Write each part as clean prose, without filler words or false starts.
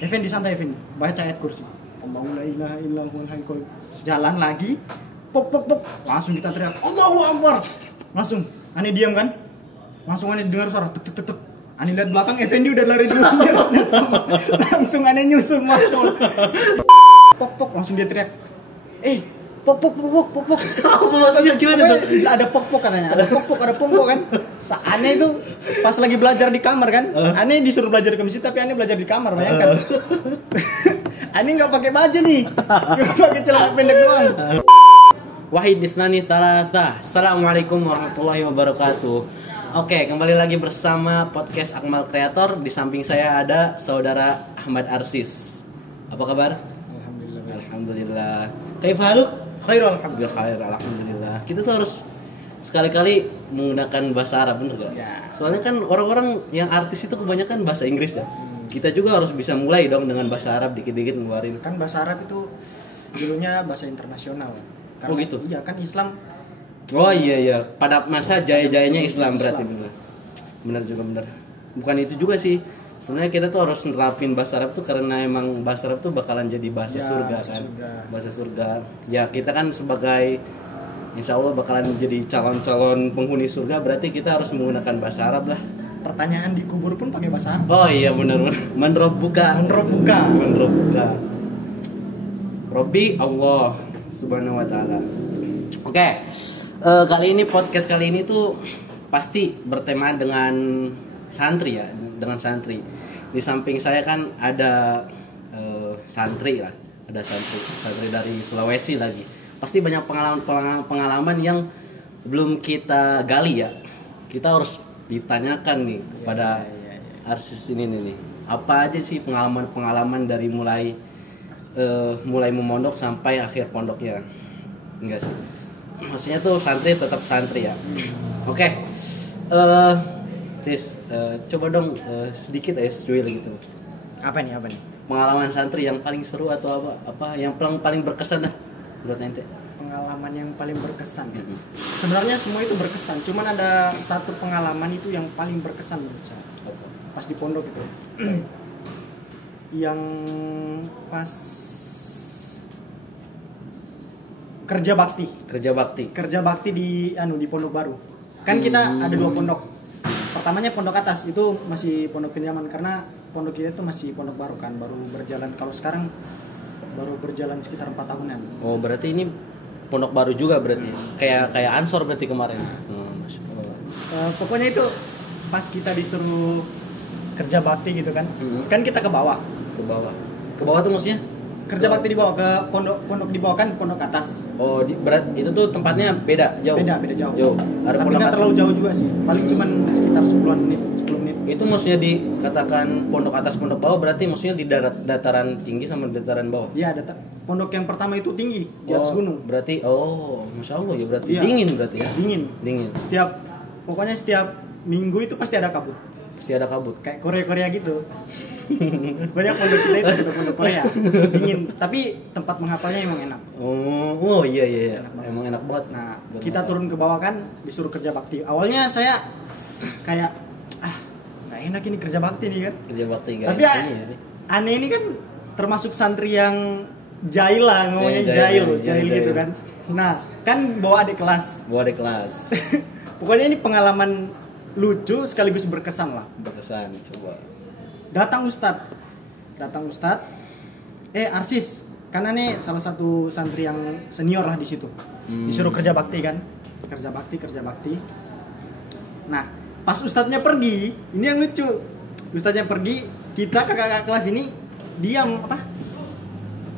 Effendi santai Effendi, baca ayat kursi. Allahu la ilaha illa huwal hayyul qayyum. Jalan lagi, pok, langsung kita teriak Allahu Akbar. Langsung, aneh diam kan? Langsung aneh dengar suara tek tek tek tek. Aneh lihat belakang, Effendi udah lari dulu. Langsung aneh nyusul masuk. Pok, langsung dia teriak. Pok. Maksudnya gimana tuh? Ada pok katanya, ada pok kan. Aneh itu pas lagi belajar di kamar kan. Aneh disuruh belajar di masjid tapi aneh belajar di kamar, bayangkan. Aneh nggak pakai baju nih, cuma pakai celana pendek doang. Wahid Ithnani Thalatha. Assalamualaikum warahmatullahi wabarakatuh. Oke, kembali lagi bersama podcast Akmal Kreator. Di samping saya ada saudara Ahmad Arsis. Apa kabar? Alhamdulillah. Kaifalu? Khairul alhamdulillah. Kita tuh harus sekali-kali menggunakan bahasa Arab, bener gak? Ya. Soalnya kan orang-orang yang artis itu kebanyakan bahasa Inggris ya. Kita juga harus bisa mulai dong dengan bahasa Arab, dikit-dikit ngeluarin. Kan bahasa Arab itu dulunya bahasa internasional. Karena, Oh gitu? Iya kan Islam. Oh iya. Pada masa jaya-jayanya Islam berarti bener. Bener juga bener. Bukan itu juga sih. Sebenarnya kita tuh harus nerapin bahasa Arab tuh karena emang bahasa Arab tuh bakalan jadi bahasa surga kan. Bahasa surga. Ya kita kan sebagai insya Allah bakalan menjadi calon-calon penghuni surga, berarti kita harus menggunakan bahasa Arab lah. Pertanyaan di kubur pun pakai bahasa Arab. Oh iya benar. Man rabbuka. Robbi Allah Subhanahu wa taala. Oke. Kali ini podcast kali ini tuh pasti bertema dengan santri ya, dengan santri. Di samping saya kan ada santri lah, ada santri dari Sulawesi lagi. Pasti banyak pengalaman yang belum kita gali ya. Kita harus ditanyakan nih kepada Arsis ini nih. Apa aja sih pengalaman dari mulai memondok sampai akhir pondoknya? Enggak sih. Maksudnya tuh santri tetap santri ya. Oke. Sis, coba dong sedikit jual gitu. Apa nih? Pengalaman santri yang paling seru atau apa yang paling berkesan dah menurut ente? Pengalaman yang paling berkesan. Sebenarnya semua itu berkesan, cuman ada satu pengalaman itu yang paling berkesan menurut saya. Pas di pondok itu. Yang pas kerja bakti di Pondok Baru. Kan kita ada 2 pondok. Pertamanya pondok atas itu masih pondok Kenyaman karena pondok kita itu masih pondok baru kan, baru berjalan. Kalau sekarang baru berjalan sekitar 4 tahunan. Oh, berarti ini pondok baru juga berarti. Kayak Ansor berarti kemarin. Pokoknya itu pas kita disuruh kerja bakti gitu kan. Kan kita ke bawah. Ke bawah tuh maksudnya? Kerja bakti di bawah, ke pondok di bawau kan pondok atas. Oh, itu tuh tempatnya beda jauh. Beda jauh. Tapi nggak terlalu jauh juga sih. Paling cuman sekitar 10 menit. Itu maksudnya dikatakan pondok atas pondok bawah berarti maksudnya di dataran tinggi sama dataran bawah. Iya, pondok yang pertama itu tinggi di atas gunung. Berarti Masya Allah ya berarti dingin berarti ya. Dingin. Pokoknya setiap minggu itu pasti ada kabut. Kayak Korea gitu. Banyak pondok kita itu pondok Korea. Dingin, tapi tempat menghafalnya emang enak. Oh iya. Emang enak banget. Nah, kita turun ke bawah kan disuruh kerja bakti. Awalnya saya kayak nggak enak ini kerja bakti nih kan. Kerja bakti guys. Tapi aneh ini kan termasuk santri yang jahil lah, ngomongnya jahil gitu kan. Nah, kan bawa adik kelas. Pokoknya ini pengalaman lucu sekaligus berkesan lah. Coba. Datang Ustadz. Arsis, karena nih salah satu santri yang senior lah di situ. Disuruh kerja bakti kan. Kerja bakti. Nah, pas Ustadznya pergi, ini yang lucu. Ustadznya pergi, kita kakak kelas ini diam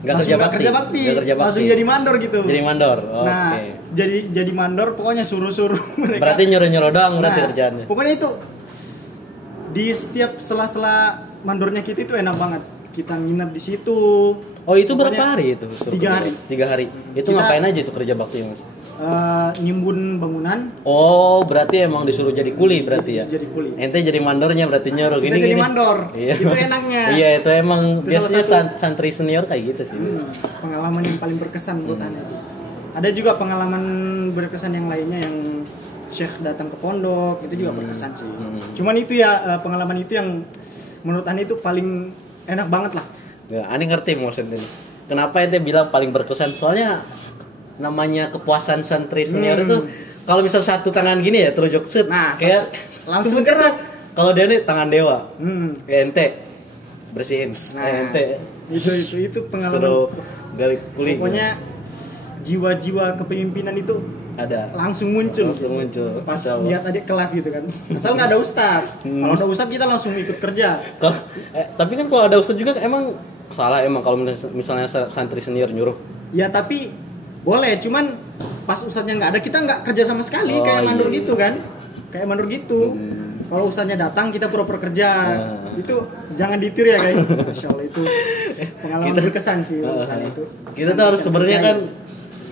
Nggak kerja bakti. Langsung jadi mandor gitu. Nah, jadi mandor, pokoknya suruh mereka. Berarti nyuruh doang berarti kerjaannya. Pokoknya itu di setiap sela-sela mandornya kita itu enak banget. Kita nginep di situ. Oh, itu berapa hari itu? 3 hari. 3 hari. Itu kita, ngapain aja itu kerja bakti, Mas? Nimbun bangunan. Oh, berarti emang disuruh jadi kuli berarti ya? Jadi kuli. Ente jadi mandornya berarti nyuruh gini. Kita jadi mandor. Iya. Itu enaknya. Iya, itu emang itu biasanya santri senior kayak gitu sih. Pengalaman yang paling berkesan menurut Anda itu. Ada juga pengalaman berkesan yang lainnya yang Syekh datang ke pondok, itu juga berkesan sih. Cuman itu ya pengalaman itu yang menurut Anda itu paling enak banget lah. Ya, Ani ngerti maksudnya. Kenapa ente bilang paling berkesan? Soalnya namanya kepuasan santri senior itu kalau misal satu tangan gini ya terujuk set. Nah, kayak langsung sebenarnya kalau dia nih tangan dewa. Kayak ente bersihin. Nah, Kayak ente itu pengalaman. suruh gali kuling. Pokoknya jiwa-jiwa kepemimpinan itu ada langsung muncul pas Insya Allah. lihat adik kelas gitu kan. Asal nggak ada ustad. Kalau ada ustad kita langsung ikut kerja. Tapi kan kalau ada ustadz juga emang salah emang kalau misalnya santri senior nyuruh. Ya tapi boleh, cuman pas ustadznya nggak ada kita nggak kerja sama sekali, Oh, kayak mandur iya. gitu kan. Kayak mandur gitu. Kalau ustadznya datang kita pura-pura kerja. Itu jangan ditiru ya guys. Masya Allah itu pengalaman berkesan sih kali itu. Kita tuh harus Kesan sebenarnya kan terjahit.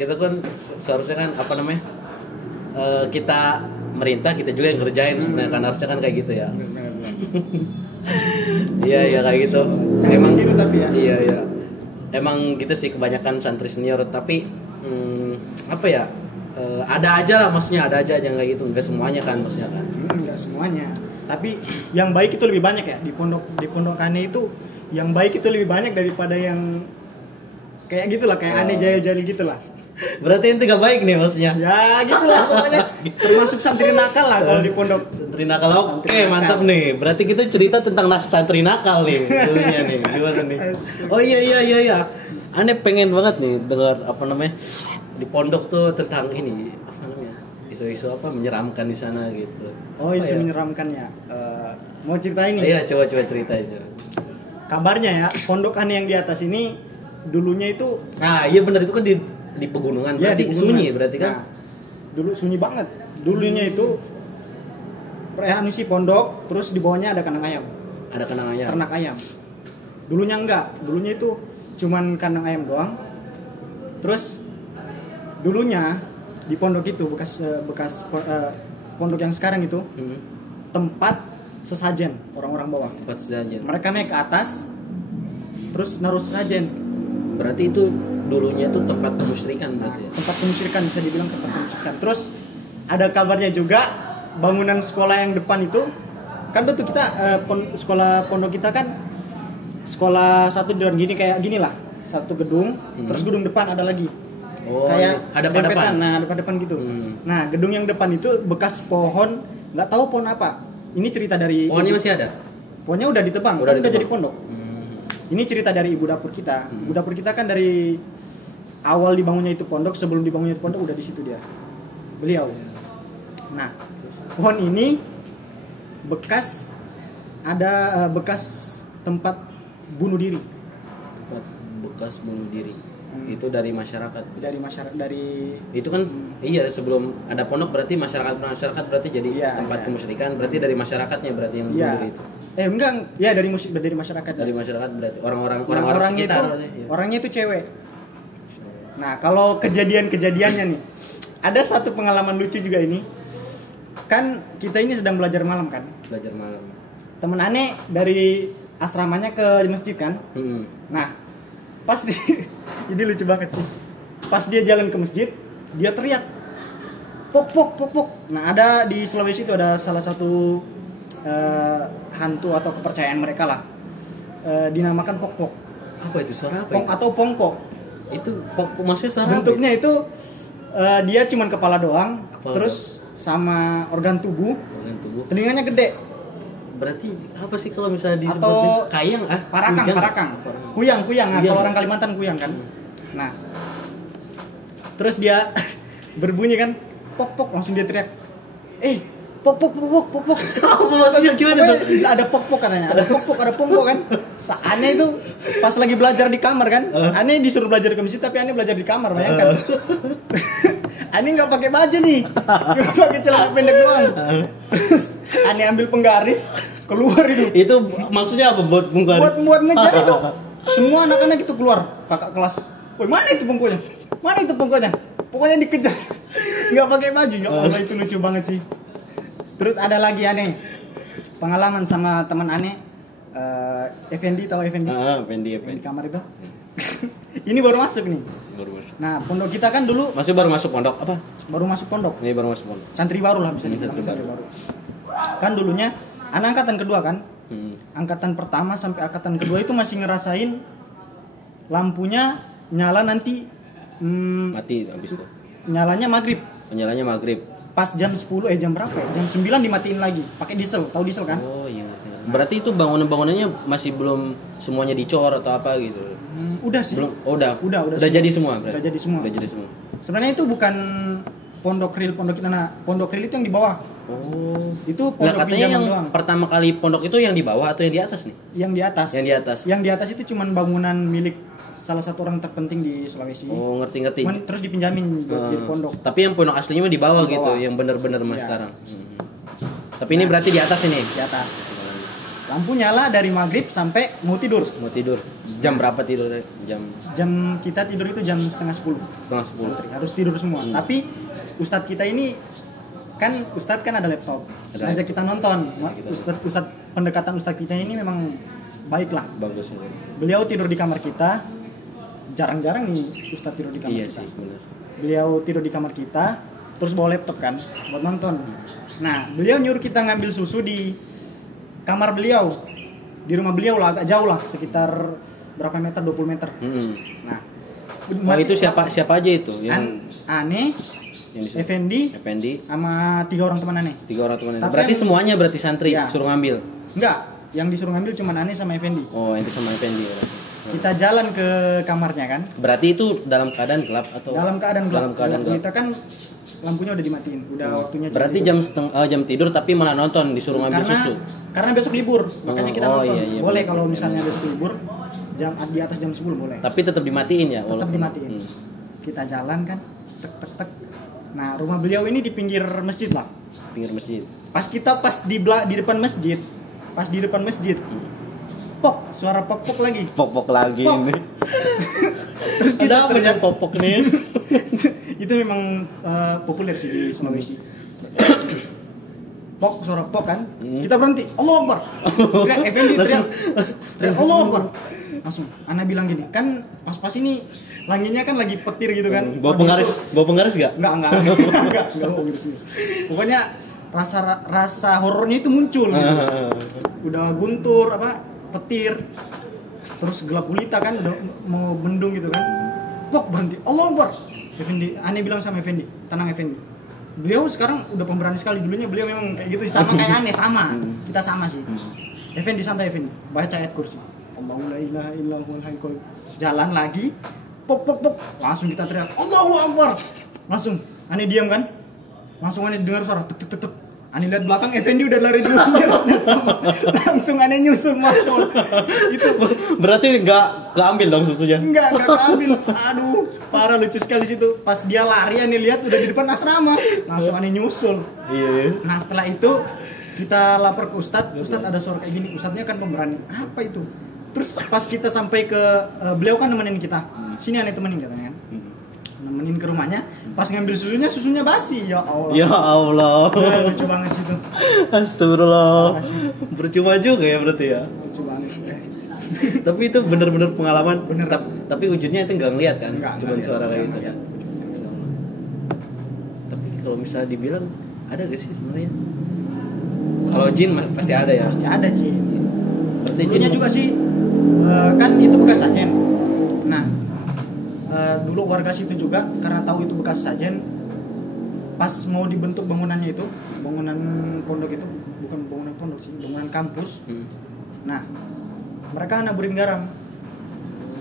kita kan seharusnya kan apa namanya? Kita merintah, kita juga yang ngerjain sebenarnya kan harusnya kan kayak gitu ya. Benar-benar. Iya kayak gitu. Jangan Emang ditiru tapi ya. Iya. Emang gitu sih kebanyakan santri senior tapi apa ya? Ada aja lah maksudnya ada aja yang kayak gitu. Enggak semuanya kan maksudnya kan. Enggak semuanya. Tapi yang baik itu lebih banyak ya di pondokannya itu yang baik itu lebih banyak daripada yang kayak gitulah kayak aneh jaya-jali gitulah. Berarti ente gak baik nih maksudnya. Ya gitulah pokoknya termasuk santri nakal lah kalau di pondok. Santri nakal oke Santri nakal. mantap nih. Berarti kita cerita tentang santri nakal nih dulunya nih. Gimana nih? Oh iya. Aneh pengen banget nih dengar apa namanya di pondok tuh tentang ini apa namanya isu-isu apa menyeramkan di sana gitu. Oh isu Apa ya? menyeramkan ya. Mau cerita ini? Iya coba cerita aja. Kabarnya ya pondokan yang di atas ini dulunya itu Nah iya benar itu kan di pegunungan ya, berarti di pegunungan. sunyi berarti kan. Nah, dulu sunyi banget. Dulunya itu sih pondok, terus di bawahnya ada kandang ayam. Ada kenang ayam. Ternak ayam. Dulunya enggak, dulunya itu cuman kandang ayam doang. Terus dulunya di pondok itu bekas pondok yang sekarang itu tempat sesajen orang-orang bawah. Tempat sesajen. Mereka naik ke atas terus naruh sesajen. Berarti itu dulunya itu tempat kemusyrikan Nah, berarti ya. tempat kemusyrikan bisa dibilang tempat kemusyrikan. Terus ada kabarnya juga bangunan sekolah yang depan itu kan betul kita sekolah pondok kita kan sekolah satu dan gini kayak gini lah satu gedung terus gedung depan ada lagi kayak hadap-hadapan. dempetan, nah hadap-hadapan gitu. Nah gedung yang depan itu bekas pohon nggak tahu pohon apa. Ini cerita dari Pohonnya masih ada. pohonnya udah ditebang, Udah kan udah ditebang. jadi pondok. Ini cerita dari ibu dapur kita. Ibu dapur kita kan dari awal dibangunnya itu pondok, sebelum dibangunnya itu pondok udah di situ dia. Beliau. Nah, pohon ini bekas bekas tempat bunuh diri Tempat bekas bunuh diri. Itu dari masyarakat. dari masyarakat dari Itu kan iya sebelum ada pondok berarti masyarakat berarti jadi Iya, tempat iya. kemusyrikan berarti dari masyarakatnya berarti yang bunuh ya diri itu. enggak ya dari masyarakat. Dari masyarakat berarti orang-orang Nah, orangnya sekitar. itu Iya. orangnya itu cewek. Nah, kalau kejadiannya nih, ada satu pengalaman lucu juga ini. Kan kita ini sedang belajar malam kan. Belajar malam. Temen aneh dari asramanya ke masjid kan. Nah, pas ini lucu banget sih. Pas dia jalan ke masjid, dia teriak, pok. Nah, ada di Sulawesi itu ada salah satu hantu atau kepercayaan mereka lah, dinamakan pok. Apa itu suara apa Pong itu? atau pongko. Itu maksudnya suara Bentuknya itu dia cuman kepala doang, Kepala terus sama organ tubuh, apa? Organ tubuh. telinganya gede. Berarti apa sih kalau misalnya disebutnya Atau kayang parakang. Kuyang. Nah, Iya. kalau orang Kalimantan kuyang kan. Nah, terus dia berbunyi kan, pok, langsung dia teriak, pok. Apa maksudnya gimana tuh? Pokoknya ada pok katanya, ada pongko kan. Aneh itu pas lagi belajar di kamar kan, aneh disuruh belajar ke masjid tapi aneh belajar di kamar, bayangkan. Aneh nggak pakai baju nih, cuma pakai celana pendek doang. Terus aneh ambil penggaris keluar itu. Itu maksudnya apa buat bungkaris? Buat ngejar itu. Semua anak-anak itu keluar, kakak kelas. Woi, mana itu pongkonya? Pokoknya dikejar. Nggak pakai baju. Ya Allah, itu lucu banget sih. Terus ada lagi aneh. Pengalaman sama teman aneh. Effendi, tahu Effendi? Pendi. Di kamar itu. Ini baru masuk nih. Baru masuk. Nah, pondok kita kan dulu Masih baru masuk pondok apa? baru masuk pondok. Ini baru masuk pondok. Santri baru lah bisa dibilang Santri santri baru. Kan dulunya anak angkatan kedua kan. Angkatan pertama sampai angkatan kedua itu masih ngerasain lampunya nyala nanti Mati habis itu. nyalanya maghrib. Penyalanya maghrib. Pas jam 10 jam berapa ya? Jam 9 dimatiin lagi pakai diesel. Tahu diesel kan? Oh iya. Berarti itu bangunan-bangunannya masih belum semuanya dicor atau apa gitu. Udah sih. Belum. Oh, udah Udah jadi semua berarti. Udah jadi semua. Udah jadi semua. Sebenarnya itu bukan pondok real kita. Nah, pondok real itu yang di bawah. Oh. Itu Nah, pondok katanya pinjaman yang doang. pertama kali pondok itu yang di bawah atau yang di atas nih? Yang di atas. Yang di atas. Yang di atas itu cuman bangunan milik salah satu orang terpenting di Sulawesi. Oh, ngerti. Cuman terus dipinjamin buat jadi pondok. Tapi yang pondok aslinya mah di bawah Di gitu, bawah. yang benar-benar mas Iya. sekarang. Tapi ini berarti di atas ini. Di atas. Lampu nyala dari maghrib sampai mau tidur. Mau tidur. Jam berapa tidur? Jam Kita tidur itu jam setengah 10. setengah 10. Santri harus tidur semua. Tapi ustadz kita ini kan ustadz kan ada laptop. Ada Ngajak kita nonton. Kita Ustadz pendekatan ustadz kita ini memang baik lah. Bagus ya. Beliau tidur di kamar kita. Jarang-jarang nih ustadz tidur di kamar Iya kita. sih, benar. Beliau tidur di kamar kita, terus bawa laptop kan buat nonton. Nah, beliau nyuruh kita ngambil susu di kamar beliau. Di rumah beliau lah, agak jauh lah, sekitar berapa meter, 20 meter. Nah, Oh, itu siapa aja itu? Aneh, yang Effendi, sama 3 orang teman Aneh. 3 orang teman. Tapi Berarti yang- semuanya berarti santri Iya. suruh ngambil. Enggak, yang disuruh ngambil cuma Aneh sama Effendi. Oh, itu sama Effendi ya. Kita jalan ke kamarnya kan. Berarti itu dalam keadaan gelap atau Dalam keadaan gelap. Dalam keadaan gelap. Kita kan lampunya udah dimatiin, udah waktunya Berarti tidur. jam tidur tapi malah nonton disuruh ngambil susu. Karena besok libur, makanya kita nonton. Iya, Boleh bener. kalau misalnya besok libur di atas jam 10 boleh. Tapi tetap dimatiin ya Tetap walaupun. dimatiin. Kita jalan kan, tek. Nah, rumah beliau ini di pinggir masjid lah. Pinggir masjid. Pas di depan masjid, pok, suara pok lagi. Pok lagi Pok. ini. Terus kita teriak popok nih. itu memang populer sih di Sulawesi. Pok, suara pok kan. Kita berhenti. Allahu Akbar. Teriak Effendi teriak. Allahu Akbar. Langsung Ana bilang gini, kan pas ini langitnya kan lagi petir gitu kan. Bawa penggaris enggak? Enggak mau gitu sih. Pokoknya rasa horornya itu muncul gitu. Udah guntur petir. Terus gelap gulita kan udah mau mendung gitu kan. Pok berhenti. Allahu Akbar. Effendi, Aneh bilang sama Effendi, tenang Effendi. Beliau sekarang udah pemberani sekali, dulunya beliau memang kayak gitu sama kayak Aneh sama. Kita sama sih. Effendi santai Effendi, baca ayat kursi. Allahu la ilaha illa huwal hayyul qayyum. Jalan lagi, pok. Langsung kita teriak, Allahu Akbar. Langsung Aneh diam kan? Langsung Aneh dengar suara tek. Aneh lihat belakang, Effendi udah lari dulu. Langsung Aneh nyusul masuk. Itu Berarti enggak keambil dong susunya. enggak keambil. Aduh, parah lucu sekali situ. Pas dia lari Aneh lihat udah di depan asrama. Langsung Aneh nyusul. Iya. Nah, setelah itu kita lapor ke Ustadz ada suara kayak gini. Ustadznya kan pemberani. Apa itu? Terus pas kita sampai ke beliau kan nemenin kita. Sini Aneh temenin katanya kan. Nemenin ke rumahnya. Pas ngambil susunya basi. Ya Allah. Ya Allah. Lucu banget situ. Astagfirullah. Percuma juga ya berarti ya. Lucu banget. Tapi itu benar-benar pengalaman. Bener. Tapi wujudnya itu nggak ngeliat kan? Nggak Cuman lihat, suara kayak nggak gitu kan. Tapi kalau misalnya dibilang ada gak sih sebenarnya? Kalau jin pasti ada ya. Pasti ada Jin. Berarti Dulunya juga sih kan itu bekas sajen. Nah, dulu warga situ juga karena tahu itu bekas sajen, pas mau dibentuk bangunannya itu, bangunan pondok itu bukan bangunan pondok sih, bangunan kampus. Nah, mereka naburin garam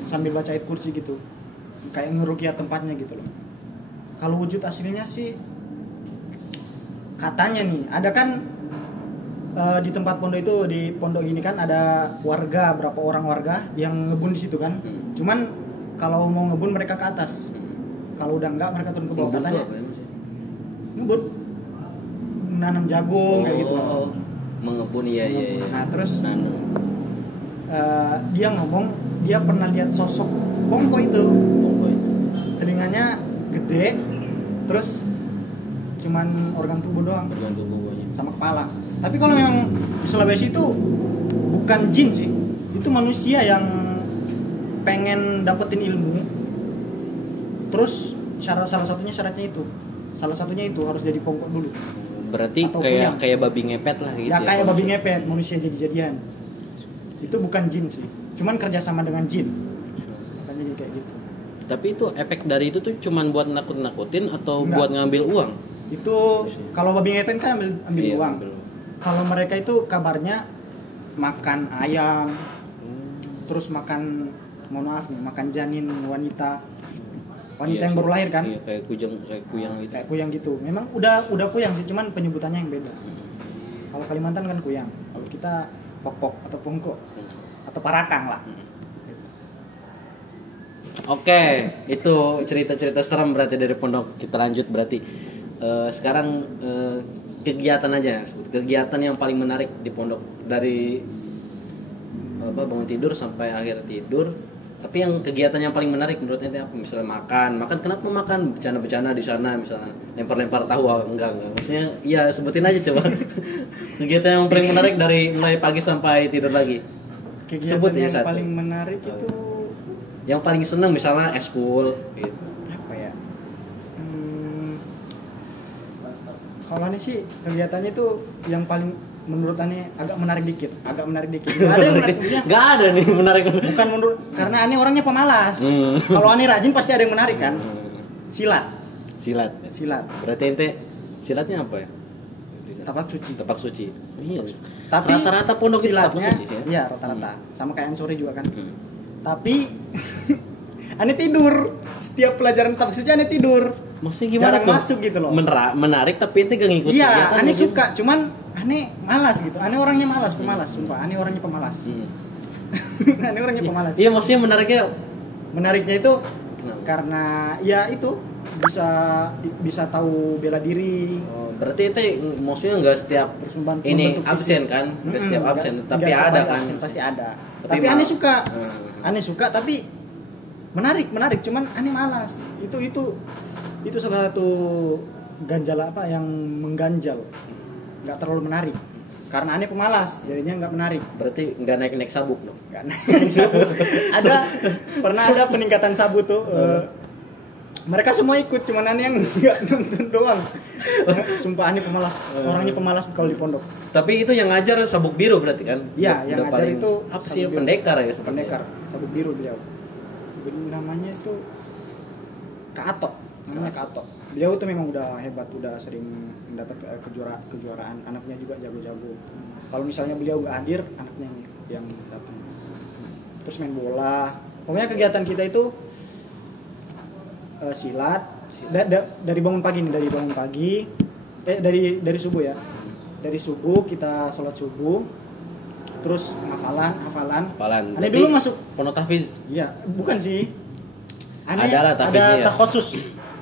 sambil baca ayat kursi gitu, kayak ngerukiat tempatnya gitu loh. Kalau wujud aslinya sih katanya nih, ada kan di tempat pondok itu, di pondok ini kan ada warga, berapa orang warga yang ngebun di situ kan. Cuman kalau mau ngebun mereka ke atas. Kalau udah enggak mereka turun ke bawah katanya. Ngebun. Nanam jagung kayak gitu. Mengebun iya. Nah, terus Nanam. dia ngomong dia pernah lihat sosok bongko itu. Telinganya gede, terus cuman organ tubuh doang Bergantung bumbunya. sama kepala. Tapi kalau memang di Sulawesi itu bukan jin sih, itu manusia yang pengen dapetin ilmu. Terus salah satunya itu harus jadi pongkok dulu. Berarti Atau kayak babi ngepet lah gitu. Ya kayak babi ngepet, manusia jadi-jadian. Itu bukan jin sih, cuman kerjasama dengan jin. Makanya jadi kayak gitu. Tapi itu efek dari itu tuh cuman buat nakut-nakutin atau Enggak. buat ngambil uang? Itu kalau babi ngepet kan ambil Iya, uang. ambil uang. Kalau mereka itu kabarnya makan ayam, terus makan, mohon maaf nih, makan janin wanita Iya yang sih. baru lahir kan, Iya, kayak kuyang gitu. kayak kuyang gitu. Memang udah kuyang sih, cuman penyebutannya yang beda. Kalau Kalimantan kan kuyang, kalau kita pokok atau pongko atau parakang lah. Oke, itu cerita-cerita serem berarti dari pondok. Kita lanjut berarti. Sekarang kegiatan aja, kegiatan yang paling menarik di pondok dari bangun tidur sampai akhir tidur. Tapi yang kegiatan yang paling menarik menurut ente apa? Misalnya makan, kenapa makan? Bercanda-bercanda di sana misalnya, lempar-lempar tahu, enggak. Maksudnya, iya sebutin aja coba. Kegiatan yang paling menarik dari mulai pagi sampai tidur lagi. Kegiatan Sebut ya yang satu. paling menarik itu Yang paling seneng misalnya eskul gitu. apa ya? Kalau ini sih kegiatannya itu yang paling menurut Ane agak menarik dikit. Gak ada yang menariknya. Gak ada nih menarik. Bukan menurut, karena Ane orangnya pemalas. Kalau Ane rajin pasti ada yang menarik kan. Silat. Silat. Berarti ente silatnya apa ya? Tapak suci. Tapak suci. Iya. Tapi Rata-rata pondok itu tapak silatnya, suci ya. iya rata-rata. Sama kayak Ansori juga kan. Tapi Ane tidur. Setiap pelajaran tapak suci Ane tidur. Maksudnya gimana Jarang tuh? masuk gitu loh. Menarik tapi ente gak ngikut Iya, kegiatannya Ane gitu. suka, cuman Ane malas gitu. Ane orangnya malas, pemalas, sumpah. Ane orangnya pemalas. Ane orangnya pemalas. Iya, maksudnya menariknya Menariknya itu kenapa? karena ya itu bisa tahu bela diri, Oh, berarti ente maksudnya nggak setiap terus membantu ini membentuk absen fisik. kan? Nggak setiap Mm-mm, absen, nggak tapi setiap ada hari kan? absen, pasti ada. Tapi Tapi Ane mal- suka. Hmm. Ane suka tapi menarik, cuman Ane malas. Itu salah satu ganjal apa yang mengganjal. Nggak terlalu menarik. Karena Ane pemalas, jadinya nggak menarik. Berarti nggak naik sabuk dong. Nggak naik sabu. Pernah ada peningkatan sabu tuh. Mereka semua ikut, cuman Ane yang nggak nonton doang. Sumpah Ane pemalas, orangnya pemalas kalau di pondok. Tapi itu yang ngajar sabuk biru berarti kan? Iya, yang Udah ngajar paling- itu apa sih sabuk biru. pendekar ya sepertinya? Pendekar, sabuk biru beliau. Namanya itu Kak Atok. Namanya Kak Atok. Beliau tuh memang udah hebat, udah sering mendapat kejuaraan. Anaknya juga jago-jago. Kalau misalnya beliau nggak hadir, anaknya yang datang. Terus main bola. Pokoknya kegiatan kita itu silat. Dari bangun pagi nih, dari subuh ya. Dari subuh kita sholat subuh, terus hafalan. Hafalan. Ane Berarti dulu masuk, pondok tahfiz. iya bukan sih. Adalah ada tahfiznya ya? takhosus,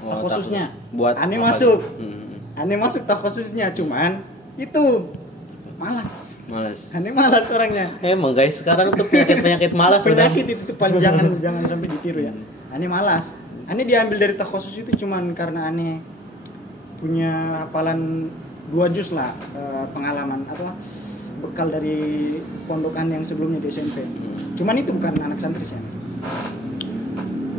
Oh, takhossusnya. takhos. Buat Ane apa? masuk, Hmm. Ane masuk takhossusnya, cuman itu malas. Malas. Ane malas orangnya. Emang guys, sekarang tuh penyakit malas udah. Penyakit itu tuh paling jangan sampai ditiru ya. Ane malas. Ane diambil dari takhosus itu cuman karena Ane punya hafalan 2 juz lah, pengalaman atau bekal dari pondokan yang sebelumnya di SMP. Cuman itu bukan anak santri sih.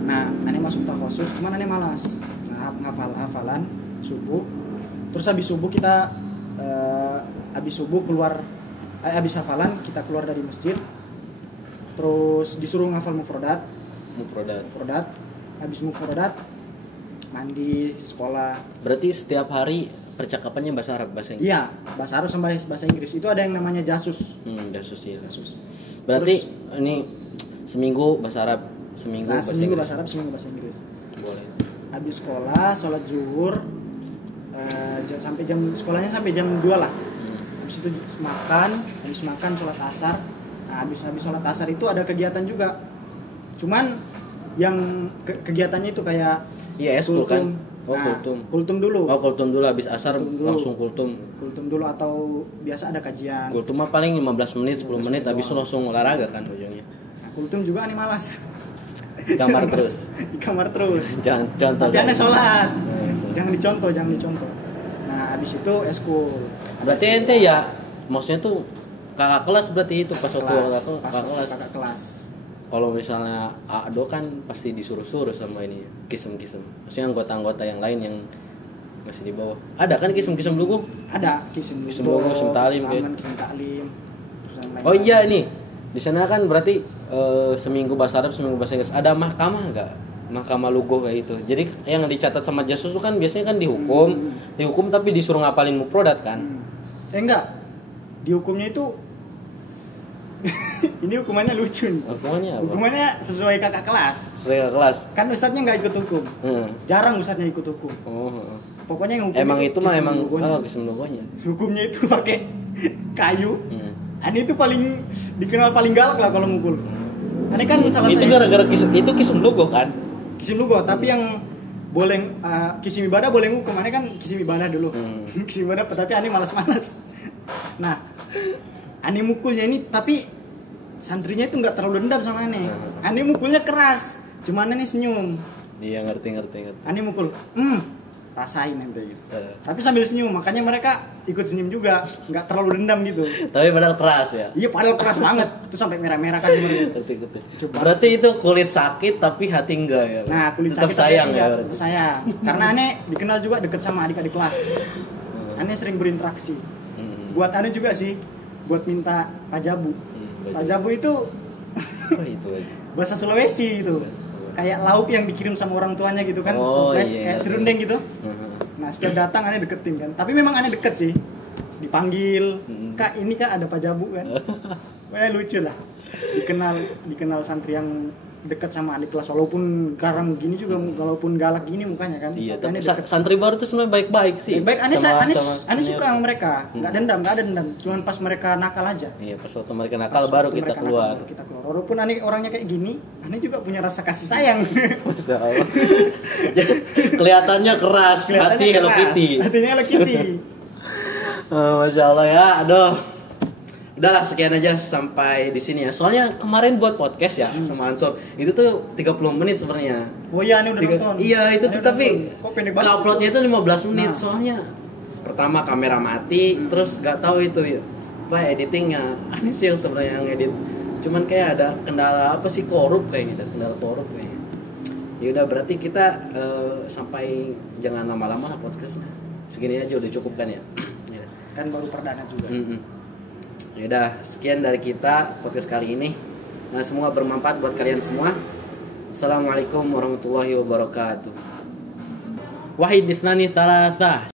Nah, Ane masuk takhosus, cuman Ane malas. Nah, hafalan subuh. Terus habis subuh kita habis hafalan kita keluar dari masjid. Terus disuruh ngafal mufradat. Habis mufradat mandi, sekolah. Berarti setiap hari percakapannya bahasa Arab, bahasa Inggris. Iya, bahasa Arab sama bahasa Inggris. Itu ada yang namanya jasus. Jasus ya. Jasus. Berarti ini seminggu bahasa Arab, seminggu Nah, bahasa seminggu Inggris. bahasa Arab, seminggu bahasa Inggris. Boleh. Habis sekolah, sholat zuhur, sampai sekolahnya sampai jam 2 lah. Habis itu habis makan sholat asar. Nah, habis sholat asar itu ada kegiatan juga. Cuman yang kegiatannya itu kayak Iya, eskul kan. Oh, Nah, kultum. kultum dulu. Oh, kultum dulu habis asar Kultum dulu. langsung kultum. Kultum dulu atau biasa ada kajian. Kultum mah paling 15 menit, 10 menit habis itu doang. langsung olahraga kan ujungnya. Nah, kultum juga aneh malas. Di kamar terus. Di kamar terus. Jangan contoh. Tapi aneh sholat. Nah, Jangan dicontoh. Nah, habis itu eskul. Berarti ente ya maksudnya tuh kakak kelas berarti itu pas waktu kakak kelas. Kakak kelas. Kalau misalnya Ado kan pasti disuruh-suruh sama ini kisem-kisem. Maksudnya anggota-anggota yang lain yang masih di bawah. Ada kan kisem-kisem dulu? Ada kisim Kisim logo, kisim taklim, kisim taklim. Terus yang lain. Oh iya ini Di sana kan berarti seminggu bahasa Arab, seminggu bahasa Inggris. Ada mahkamah nggak? Mahkamah lugo kayak itu. Jadi yang dicatat sama jasus itu kan biasanya kan dihukum tapi disuruh ngapalin mufradat kan? Enggak. Dihukumnya itu ini hukumannya lucu nih. Hukumannya apa? Hukumannya sesuai kakak kelas. Sesuai kelas. Kan ustadznya nggak ikut hukum. Jarang ustadznya ikut hukum. Oh. Pokoknya yang hukum Emang itu mah kisah emang logonya. kisah logonya. Hukumnya itu pakai kayu. Ani itu paling dikenal paling galak lah kalau mukul. Ani kan salah Itu satu gara-gara itu kisah logo kan? kisim lugo, tapi yang boleh kisim ibadah boleh hukum. Ani kan kisim ibadah dulu. Kisim ibadah tapi Ani malas-malas. Nah, Ani mukulnya ini tapi santrinya itu nggak terlalu dendam sama Ani. Ani mukulnya keras, cuman Ani senyum. Iya ngerti. Ani mukul, rasain nanti gitu. Tapi sambil senyum, makanya mereka ikut senyum juga, nggak terlalu dendam gitu. Tapi padahal keras ya. Iya padahal keras banget, itu sampai merah-merah kan mereka. Ngerti. Coba Berarti itu kulit sakit tapi hati enggak ya? Nah, kulit tetap sakit sayang tapi ya enggak, berarti. tetap sayang. Karena Ane dikenal juga deket sama adik-adik kelas. Ane sering berinteraksi. Buat Ane juga sih, buat minta pajabu. Pajabu itu Oh itu aja. bahasa Sulawesi itu. Kayak lauk yang dikirim sama orang tuanya gitu kan, stoples iya, kayak ngerti. serundeng gitu. Nah, setiap datang Ane deketin kan. Tapi memang Ane deket sih. Dipanggil, "Kak, ini Kak ada pajabu kan." Wah, lucu lah. Dikenal santri yang dekat sama adik kelas walaupun garang gini juga, walaupun galak gini mukanya kan. Iya, Ane tapi deket. santri baru tuh sebenarnya baik-baik sih. Baik, Ane suka senior. sama mereka. Nggak ada dendam. Cuman pas mereka nakal aja. Iya, pas waktu mereka nakal Pas baru waktu kita mereka keluar. nakal, baru kita keluar. Walaupun Ane orangnya kayak gini, Ane juga punya rasa kasih sayang. Masya Allah. Kelihatannya keras, hati Hello keras. Kitty. Hatinya Hello Kitty. Masya Allah ya, aduh. Udahlah sekian aja sampai di sini ya. Soalnya kemarin buat podcast ya sama Ansor itu tuh 30 menit sebenarnya. Oh iya, Ane udah nonton. Iya itu Ane tuh udah tapi nonton. Kok pendek banget? uploadnya itu 15 menit. Nah. Soalnya pertama kamera mati, terus gak tahu itu ya. Editingnya aneh sih yang sebenarnya yang edit. Cuman kayak ada kendala apa sih, korup kayaknya, ada kendala korup kayaknya. Ya udah berarti kita sampai jangan lama-lama lah podcastnya. Segini aja udah cukup kan ya. Ya. Kan baru perdana juga. Ya udah, sekian dari kita podcast kali ini. Nah, semoga bermanfaat buat kalian semua. Assalamualaikum warahmatullahi wabarakatuh. Wahid ithnani thalatha.